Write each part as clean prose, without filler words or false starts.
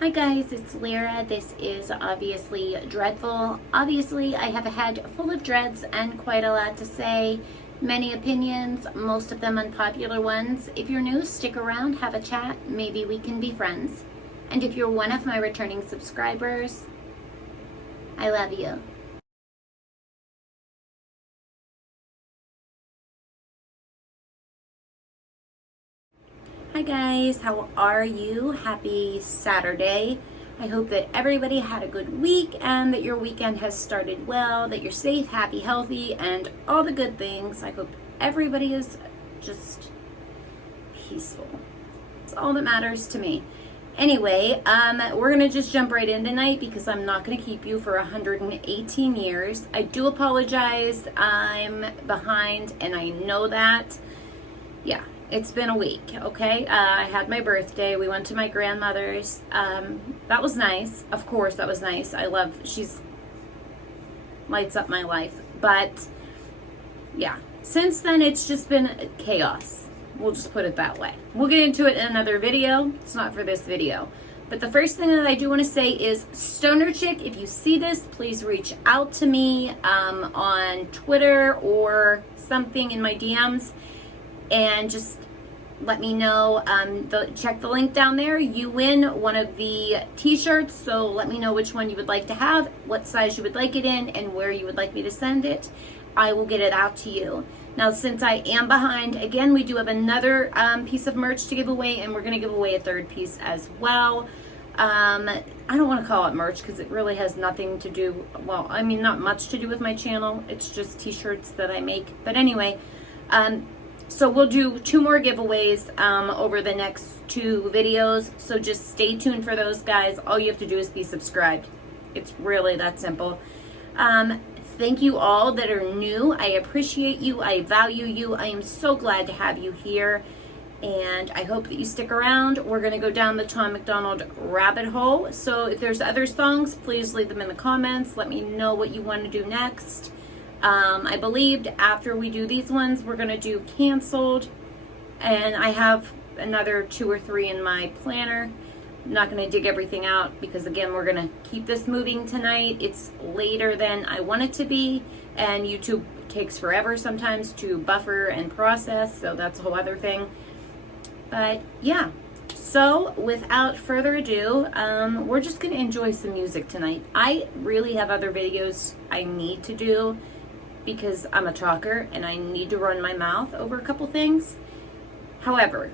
Hi guys, it's Lyra. This is Obviously Dreadful. Obviously, I have a head full of dreads and quite a lot to say. Many opinions, most of them unpopular ones. If you're new, stick around, have a chat. Maybe we can be friends. And if you're one of my returning subscribers, I love you. Hi guys, how are you? Happy Saturday. I hope that everybody had a good week and that your weekend has started well, that you're safe, happy, healthy, and all the good things. I hope everybody is just peaceful. It's all that matters to me. Anyway, we're gonna just jump right in tonight because I'm not gonna keep you for 118 years. I do apologize. I'm behind and I know that. Yeah. It's been a week, okay? I had my birthday. We went to my grandmother's. That was nice. Of course, that was nice. She's lights up my life. But, yeah. Since then, it's just been chaos. We'll just put it that way. We'll get into it in another video. It's not for this video. But the first thing that I do want to say is, Stoner Chick, if you see this, please reach out to me on Twitter or something in my DMs. And just let me know, check the link down there. You win one of the t-shirts, so let me know which one you would like to have, what size you would like it in, and where you would like me to send it. I will get it out to you. Now, since I am behind, again, we do have another piece of merch to give away, and we're going to give away a third piece as well. I don't want to call it merch because it really has nothing to do, well, I mean, not much to do with my channel. It's just t-shirts that I make. But anyway, so we'll do 2 more giveaways over the next 2 videos. So just stay tuned for those, guys. All you have to do is be subscribed. It's really that simple. Thank you all that are new. I appreciate you. I value you. I am so glad to have you here. And I hope that you stick around. We're going to go down the Tom MacDonald rabbit hole. So if there's other songs, please leave them in the comments. Let me know what you want to do next. I believed after we do these ones, we're going to do Canceled, and I have another 2 or 3 in my planner. I'm not going to dig everything out because, again, we're going to keep this moving tonight. It's later than I want it to be, and YouTube takes forever sometimes to buffer and process, so that's a whole other thing. But yeah, so without further ado, we're just going to enjoy some music tonight. I really have other videos I need to do, because I'm a talker and I need to run my mouth over a couple things. However,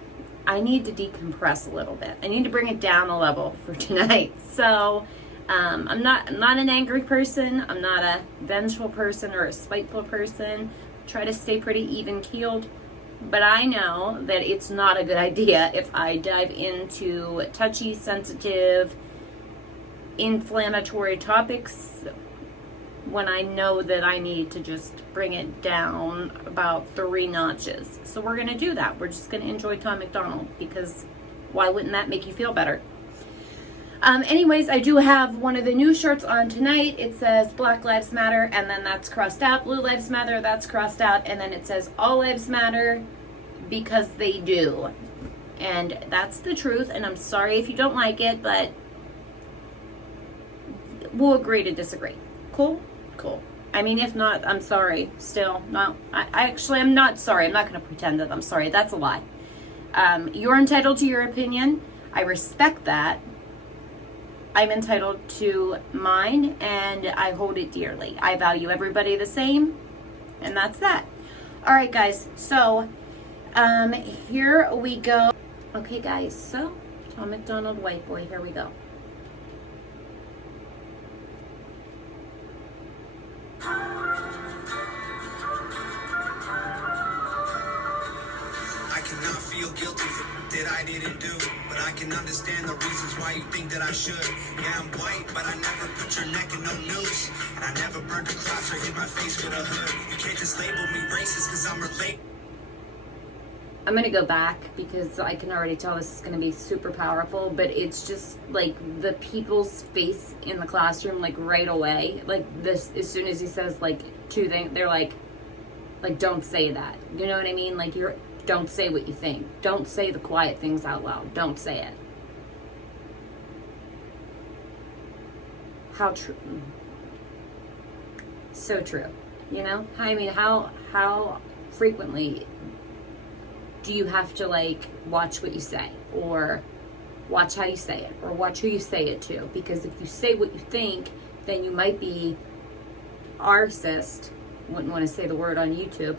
I need to decompress a little bit. I need to bring it down a level for tonight. So I'm not an angry person. I'm not a vengeful person or a spiteful person. I try to stay pretty even keeled. But I know that it's not a good idea if I dive into touchy, sensitive, inflammatory topics when I know that I need to just bring it down about 3 notches. So we're going to do that. We're just going to enjoy Tom MacDonald, because why wouldn't that make you feel better? Anyways, I do have one of the new shirts on tonight. It says Black Lives Matter, and then that's crossed out. Blue Lives Matter, that's crossed out. And then it says All Lives Matter, because they do. And that's the truth, and I'm sorry if you don't like it, but we'll agree to disagree. Cool? Cool. I mean, if not, I'm sorry. Still, no. I'm not sorry. I'm not going to pretend that I'm sorry. That's a lie. You're entitled to your opinion. I respect that. I'm entitled to mine, and I hold it dearly. I value everybody the same, and that's that. All right, guys. So, here we go. Okay, guys. So, Tom MacDonald WHITEBOY. Here we go. Feel guilty for that I didn't do, but I can understand the reasons why you think that I should. Yeah, I'm white, but I never put your neck in no noose, and I never burned a cross or hit my face with a hood. You can't just label me racist because I'm related. I'm going to go back because I can already tell this is going to be super powerful, but it's just like the people's face in the classroom, like right away, like this, as soon as he says like 2 things, they're like, don't say that. You know what I mean? Like, don't say what you think. Don't say the quiet things out loud. Don't say it. how true. So true. You know? I mean, how frequently do you have to, like, watch what you say, or watch how you say it, or watch who you say it to? Because if you say what you think, then you might be arsist. Wouldn't want to say the word on YouTube.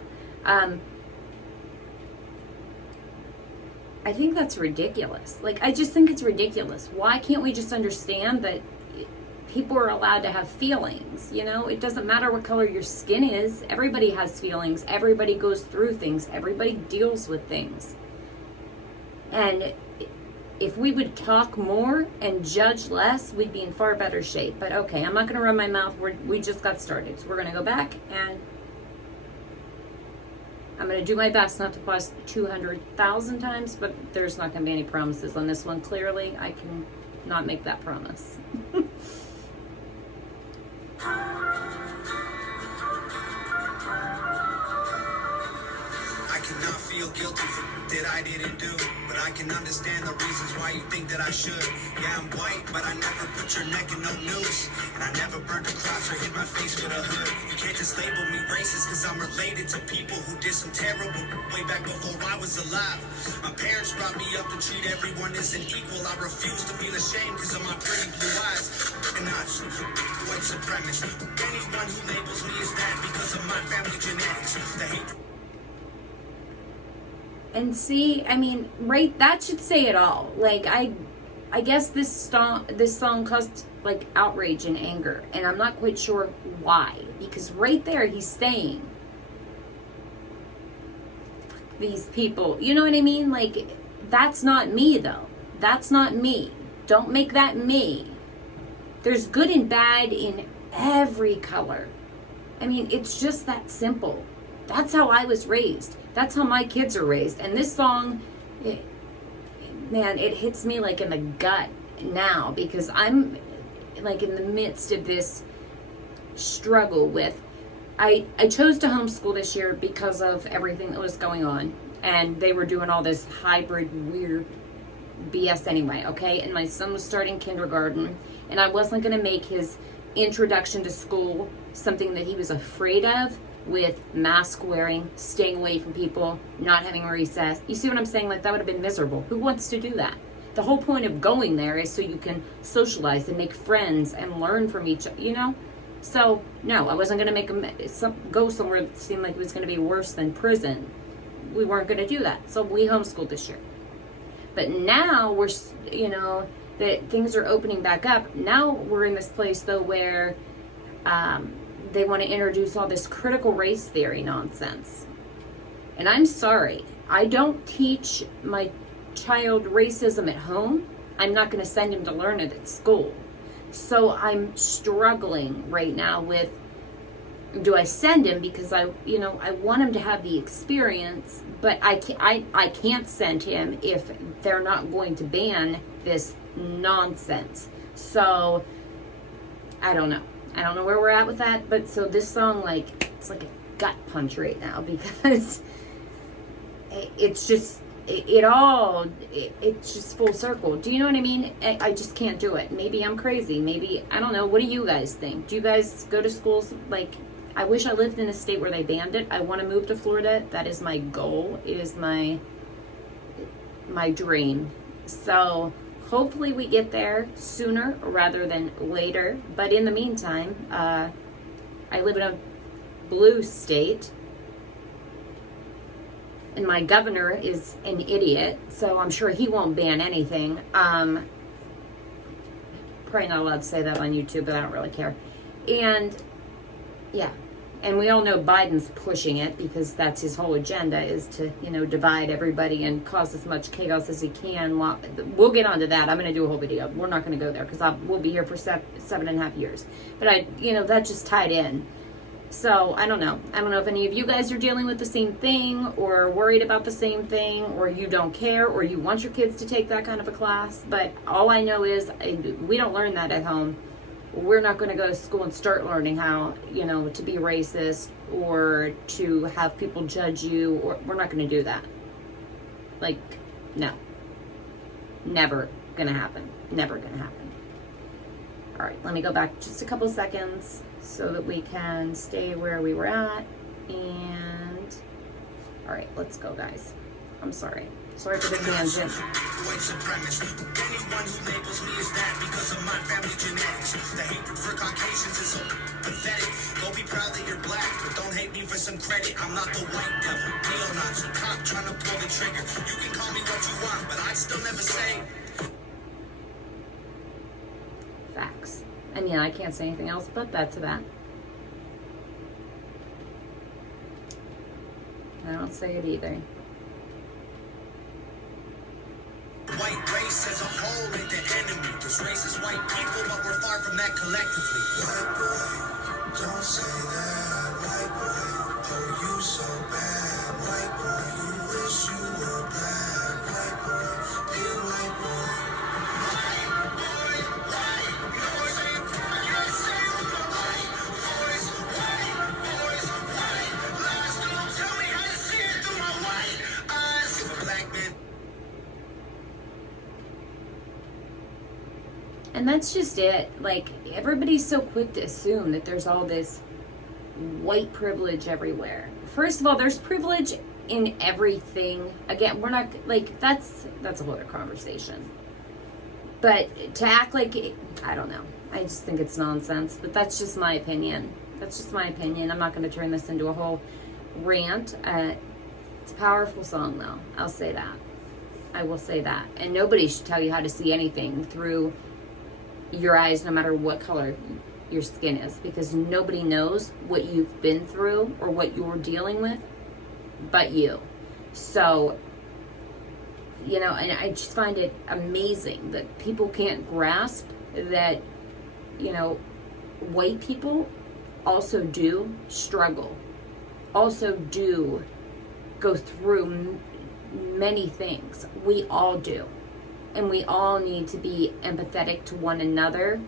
I think that's ridiculous. Like, I just think it's ridiculous. Why can't we just understand that people are allowed to have feelings? You know, it doesn't matter what color your skin is. Everybody has feelings. Everybody goes through things. Everybody deals with things. And if we would talk more and judge less, we'd be in far better shape. But okay, I'm not going to run my mouth. We just got started. So we're going to go back, and I'm going to do my best not to pause 200,000 times, but there's not going to be any promises on this one. Clearly, I can not make that promise. I cannot feel guilty for that I didn't do, but I can understand the reasons why you think that I should. Yeah, I'm white, but I never put your neck in no noose, and I never burned a cross or hit my face with a hood. You can't just label me racist, cause I'm related to people who did some terrible way back before I was alive. My parents brought me up to treat everyone as an equal. I refuse to feel ashamed cause of my pretty blue eyes. And not white supremacist. Anyone who labels me as that because of my family genetics. The hate. And see, I mean, right, that should say it all. Like, I guess this song caused, like, outrage and anger, and I'm not quite sure why, because right there he's saying, these people, you know what I mean? Like, that's not me, though. That's not me. Don't make that me. There's good and bad in every color. I mean, it's just that simple. That's how I was raised. That's how my kids are raised. And this song, man, it hits me like in the gut now, because I'm like in the midst of this struggle with, I chose to homeschool this year because of everything that was going on. And they were doing all this hybrid weird BS anyway, okay? And my son was starting kindergarten, and I wasn't going to make his introduction to school something that he was afraid of, with mask wearing, staying away from people, not having recess. You see what I'm saying? Like, that would have been miserable. Who wants to do that? The whole point of going there is so you can socialize and make friends and learn from each other, you know? So, no, I wasn't going to make him go somewhere that seemed like it was going to be worse than prison. We weren't going to do that. So we homeschooled this year. But now we're, you know, that things are opening back up. Now we're in this place, though, where they want to introduce all this critical race theory nonsense. And I'm sorry, I don't teach my child racism at home. I'm not going to send him to learn it at school. So I'm struggling right now with, do I send him because I want him to have the experience, but I can't send him if they're not going to ban this nonsense. So I don't know. I don't know where we're at with that, but so this song, like, it's like a gut punch right now, because it's just, it's just full circle. Do you know what I mean? I just can't do it. Maybe I'm crazy. Maybe, I don't know. What do you guys think? Do you guys go to schools? Like, I wish I lived in a state where they banned it. I want to move to Florida. That is my goal. It is my dream. So hopefully we get there sooner rather than later. But in the meantime, I live in a blue state, and my governor is an idiot, so I'm sure he won't ban anything. Probably not allowed to say that on YouTube, but I don't really care. And yeah, and we all know Biden's pushing it, because that's his whole agenda, is to, you know, divide everybody and cause as much chaos as he can. We'll get onto that. I'm going to do a whole video. We're not going to go there, because we'll be here for 7.5 years. But that just tied in. So I don't know. I don't know if any of you guys are dealing with the same thing, or worried about the same thing, or you don't care, or you want your kids to take that kind of a class. But all I know is we don't learn that at home. We're not going to go to school and start learning how, you know, to be racist or to have people judge you. Or we're not going to do that. Like, no. Never going to happen. Never going to happen. All right, let me go back just a couple seconds so that we can stay where we were at. And all right, let's go, guys. I'm sorry. Sorry for the tangent. White supremacist. Anyone who labels me as that because of my family genetics. The hatred for Caucasians is so pathetic. Go be proud that you're black, but don't hate me for some credit. I'm not the white devil, neo-Nazi cop trying to pull the trigger. You can call me what you want, but I'd still never say. Facts. And yeah, I can't say anything else but that to that. I don't say it either. White race as a whole ain't the enemy. This race is white people, but we're far from that collectively. White boy, don't say that. White boy, oh you so bad. White boy, you wish you were black. White boy, be a white boy. White boy, white noise ain't can't say the white voice. White boys, white lies. Don't tell me how to see it through my white eyes. If a black man. And that's just it. Like, everybody's so quick to assume that there's all this white privilege everywhere. First of all, there's privilege in everything. Again, we're not, like, that's a whole other conversation. But to act like, I don't know. I just think it's nonsense. But that's just my opinion. That's just my opinion. I'm not going to turn this into a whole rant. It's a powerful song, though. I'll say that. I will say that. And nobody should tell you how to see anything through your eyes, no matter what color your skin is, because nobody knows what you've been through or what you're dealing with but you. So, you know, and I just find it amazing that people can't grasp that, you know, white people also do struggle, also do go through many things. We all do. And we all need to be empathetic to one another,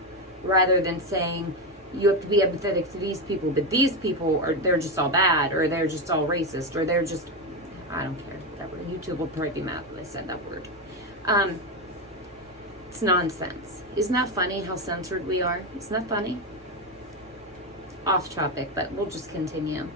rather than saying you have to be empathetic to these people, but these people they're just all bad, or they're just all racist, or they're just, I don't care. That word, YouTube will probably be mad that I said that word. It's nonsense. Isn't that funny how censored we are? Isn't that funny? Off topic, but we'll just continue.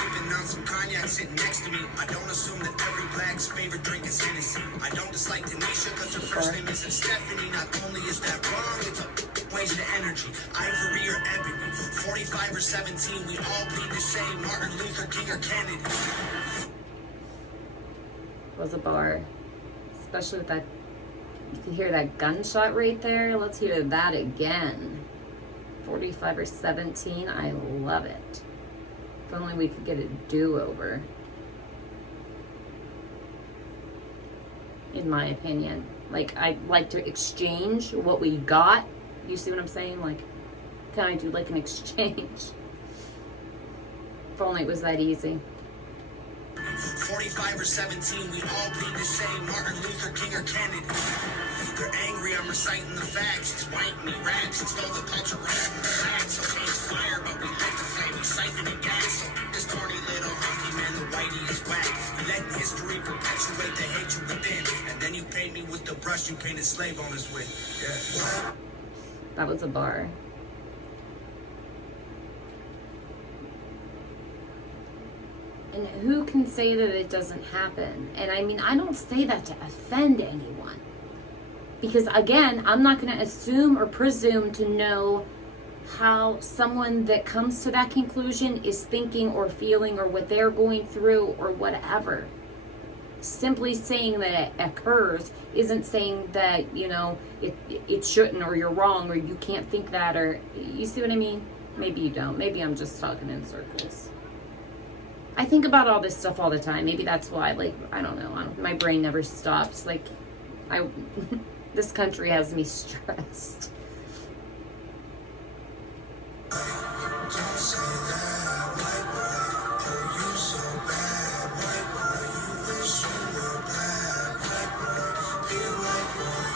Even on some cognac sitting next to me, I don't assume that every black's favorite drink is Hennessy. I don't dislike Tanisha because her first name isn't Stephanie. Not only is that wrong, it's a waste of energy. Ivory or ebony, 45 or 17, we all bleed the same. Martin Luther King or Kennedy. Was a bar, especially with that. You can hear that gunshot right there. Let's hear that again. 45 or 17. I love it. If only we could get a do-over, in my opinion. Like, I'd like to exchange what we got. You see what I'm saying? Like, kind of do like an exchange. If only it was that easy. 45 or 17, we all bleed the same. Martin Luther King or Kennedy. They're angry, I'm reciting the facts. It's white me raps, it's all the culture rap and facts. Okay, it's fire, but we light the flame, we siphon the gas. So this corny little hunky man, the whitey is whack. You let history perpetuate the hatred within, and then you paint me with the brush you painted slave owners with. Yeah. That was a bar. And who can say that it doesn't happen? And I mean, I don't say that to offend anyone. Because again, I'm not going to assume or presume to know how someone that comes to that conclusion is thinking or feeling, or what they're going through or whatever. Simply saying that it occurs isn't saying that, you know, it shouldn't, or you're wrong, or you can't think that, or you see what I mean? Maybe you don't. Maybe I'm just talking in circles. I think about all this stuff all the time. Maybe that's why, like, I don't know. My brain never stops. Like, this country has me stressed. Don't say that, white boy, oh you so bad, white boy, you wish you were black, white boy, be a white boy.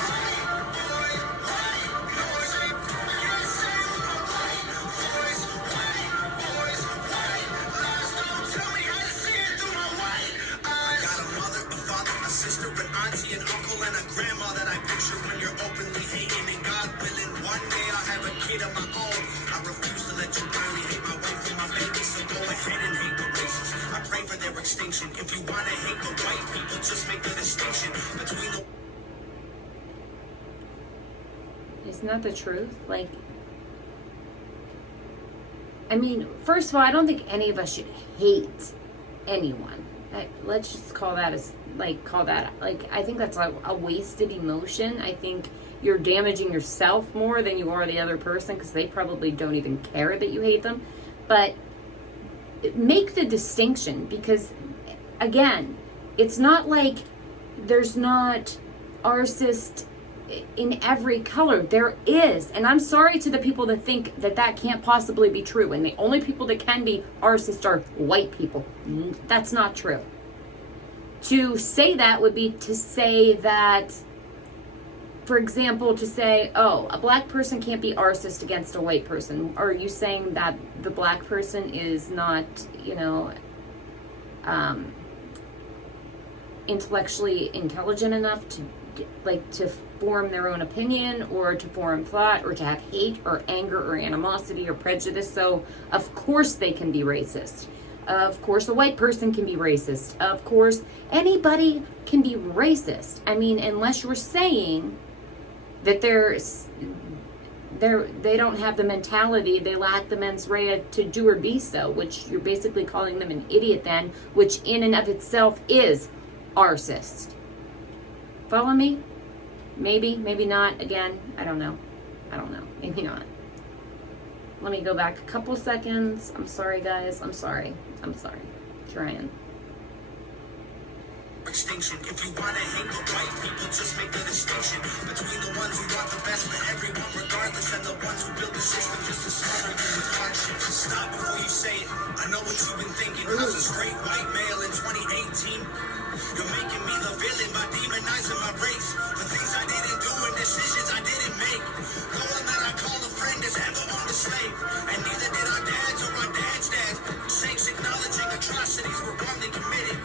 White boy, white noise ain't can't say the white voice, white boys, white lies. Don't tell me how to see it through my white eyes. I got a mother, a father, a sister, an auntie, an uncle, and a grandma that I picture when you're openly hating, and God willing kid of my own. I refuse to let you barely hate my wife and my baby, so go ahead and hate the races. I pray for their extinction. If you wanna hate the white people, just make the distinction between the... Isn't that the truth? Like, I mean, first of all, I don't think any of us should hate anyone. Let's just call that I think that's a wasted emotion. I think you're damaging yourself more than you are the other person, because they probably don't even care that you hate them. But make the distinction, because again, it's not like there's not artists in every color. There is, and I'm sorry to the people that think that that can't possibly be true, and the only people that can be artists are white people. That's not true. To say that would be to say that, for example, to say, oh, a black person can't be artist against a white person. Are you saying that the black person is not, intellectually intelligent enough to form their own opinion, or to form thought, or to have hate or anger or animosity or prejudice? So of course they can be racist. Of course a white person can be racist. Of course anybody can be racist. I mean, unless you're saying that they don't have the mentality, they lack the mens rea to do or be so, which you're basically calling them an idiot then, which in and of itself is artist. Follow me? Maybe, maybe not. Again, I don't know. Maybe not. Let me go back a couple seconds. I'm sorry, guys. I'm sorry. Trying. Extinction. If you wanna hate the white people, just make the distinction between the ones who want the best for everyone regardless, and the ones who build the system just to smother you with hardship. Stop before you say it. I know what you've been thinking. As a straight white male in 2018, you're making me the villain by demonizing my race. The things I didn't do and decisions I didn't make. No one that I call a friend has ever owned a slave, and neither did our dads or our dads' dads. Sakes acknowledging atrocities were wrongly committed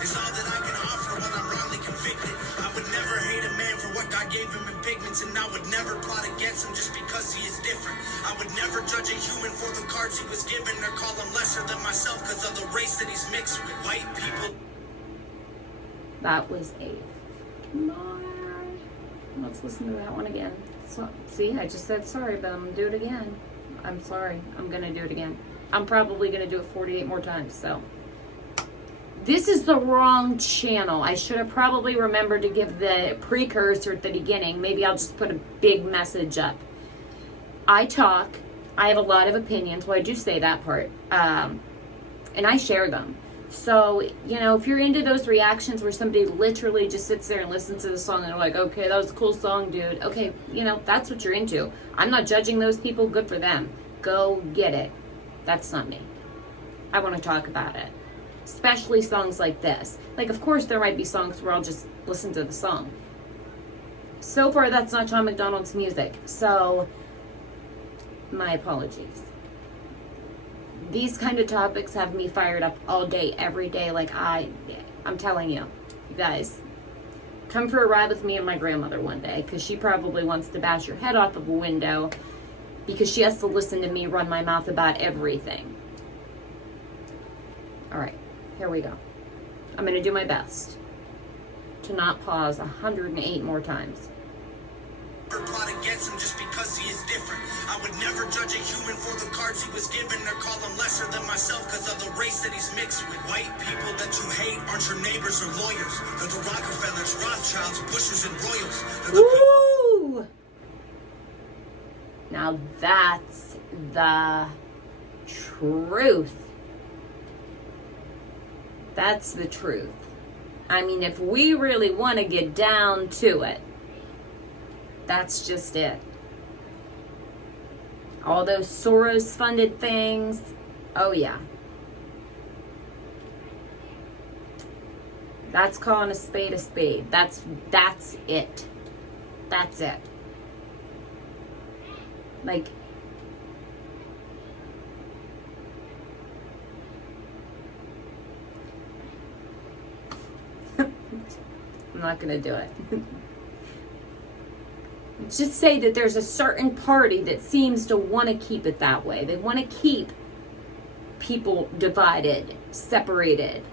is all that I can offer when I'm wrongly convicted. I would never hate a man for what God gave him in pigments, and I would never plot against him just because he is different. I would never judge a human for the cards he was given, or call him lesser than myself because of the race that he's mixed with. White people. That was a Mars. Let's listen to that one again. So, see, I just said sorry, but I'm gonna do it again. I'm sorry. I'm gonna do it again. I'm probably gonna do it 48 more times. So this is the wrong channel. I should have probably remembered to give the precursor at the beginning. Maybe I'll just put a big message up. I talk. I have a lot of opinions. Well, I do say that part, and I share them. So, if you're into those reactions where somebody literally just sits there and listens to the song and they're like, okay, that was a cool song, dude. Okay, that's what you're into. I'm not judging those people. Good for them. Go get it. That's not me. I want to talk about it. Especially songs like this. Like, of course, there might be songs where I'll just listen to the song. So far, that's not Tom MacDonald's music. So, my apologies. These kind of topics have me fired up all day, every day. Like, I'm telling you guys, come for a ride with me and my grandmother one day, because she probably wants to bash your head off of a window because she has to listen to me run my mouth about everything. All right, here we go. I'm going to do my best to not pause 108 more times. Plot against him just because he is different. I would never judge a human for the cards he was given, or call him lesser than myself because of the race that he's mixed with. White people that you hate aren't your neighbors or lawyers. They're the Rockefellers, Rothschilds, Bushes, and Royals. Woo! Now that's the truth. That's the truth. I mean, if we really want to get down to it, that's just it. All those Soros-funded things. Oh, yeah. That's calling a spade a spade. That's it. That's it. Like, I'm not going to do it. just say that there's a certain party that seems to want to keep it that way. They want to keep people divided, separated.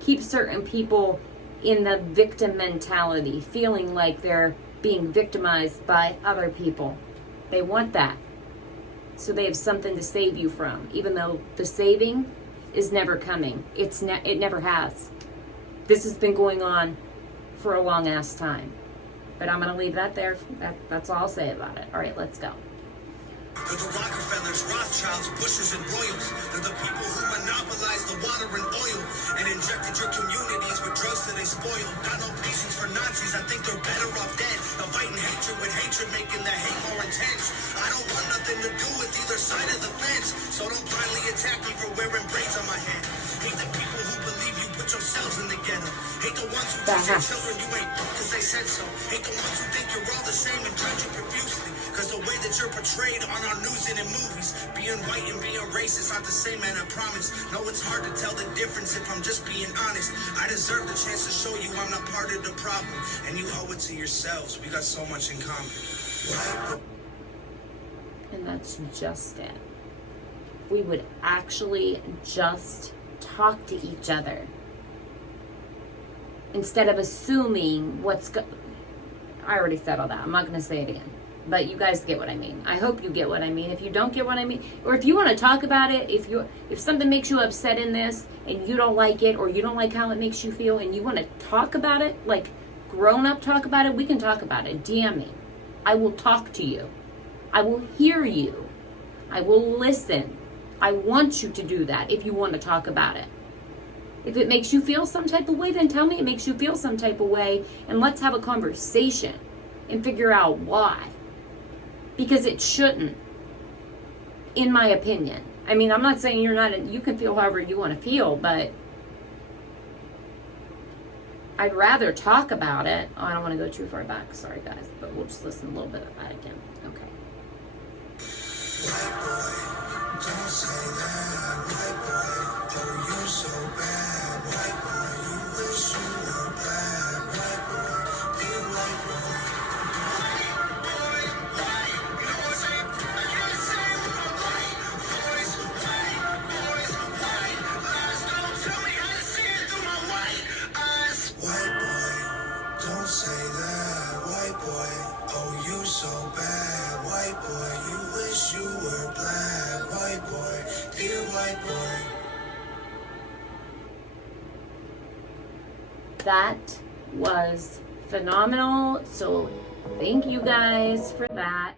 Keep certain people in the victim mentality, feeling like they're being victimized by other people. They want that. So they have something to save you from, even though the saving is never coming. It never has. This has been going on for a long ass time. But I'm going to leave that there. That's all I'll say about it. All right, let's go. They're the Rockefellers, Rothschilds, Bushes, and Royals. They're the people who monopolized the water and oil and injected your communities with drugs till they spoiled. Got no patience for Nazis, I think they're better off dead. They're fighting hatred with hatred, making the hate more intense. I don't want nothing to do with either side of the fence, so don't blindly attack me for wearing braids on my head. Hate the people who believe you put yourselves in the ghetto. Hate the ones who teach your children you ain't because they said so. Hate the ones who think you're all the same and judge you profusely because the way that you're portrayed on our news and in movies. Being white and being racist aren't the same, man, I promise. No, it's hard to tell the difference if I'm just being honest. I deserve the chance to show you I'm not part of the problem, and you owe it to yourselves. We got so much in common. And that's just it. We would actually just talk to each other instead of assuming I already said all that. I'm not going to say it again. But you guys get what I mean. I hope you get what I mean. If you don't get what I mean, or if you want to talk about it, if something makes you upset in this and you don't like it, or you don't like how it makes you feel and you want to talk about it, like grown up talk about it, we can talk about it. DM me. I will talk to you. I will hear you. I will listen. I want you to do that if you want to talk about it. If it makes you feel some type of way, then tell me it makes you feel some type of way, and let's have a conversation and figure out why. Because it shouldn't, in my opinion. I mean, I'm not saying you can feel however you want to feel, but I'd rather talk about it. Oh, I don't want to go too far back. Sorry, guys, but we'll just listen a little bit of that again. Okay. White boy, don't say that. White boy, oh, you so bad. White boy, you wish you were black. White boy, be a white boy. So bad, white boy, you wish you were black, white boy, dear white boy. That was phenomenal. So thank you guys for that.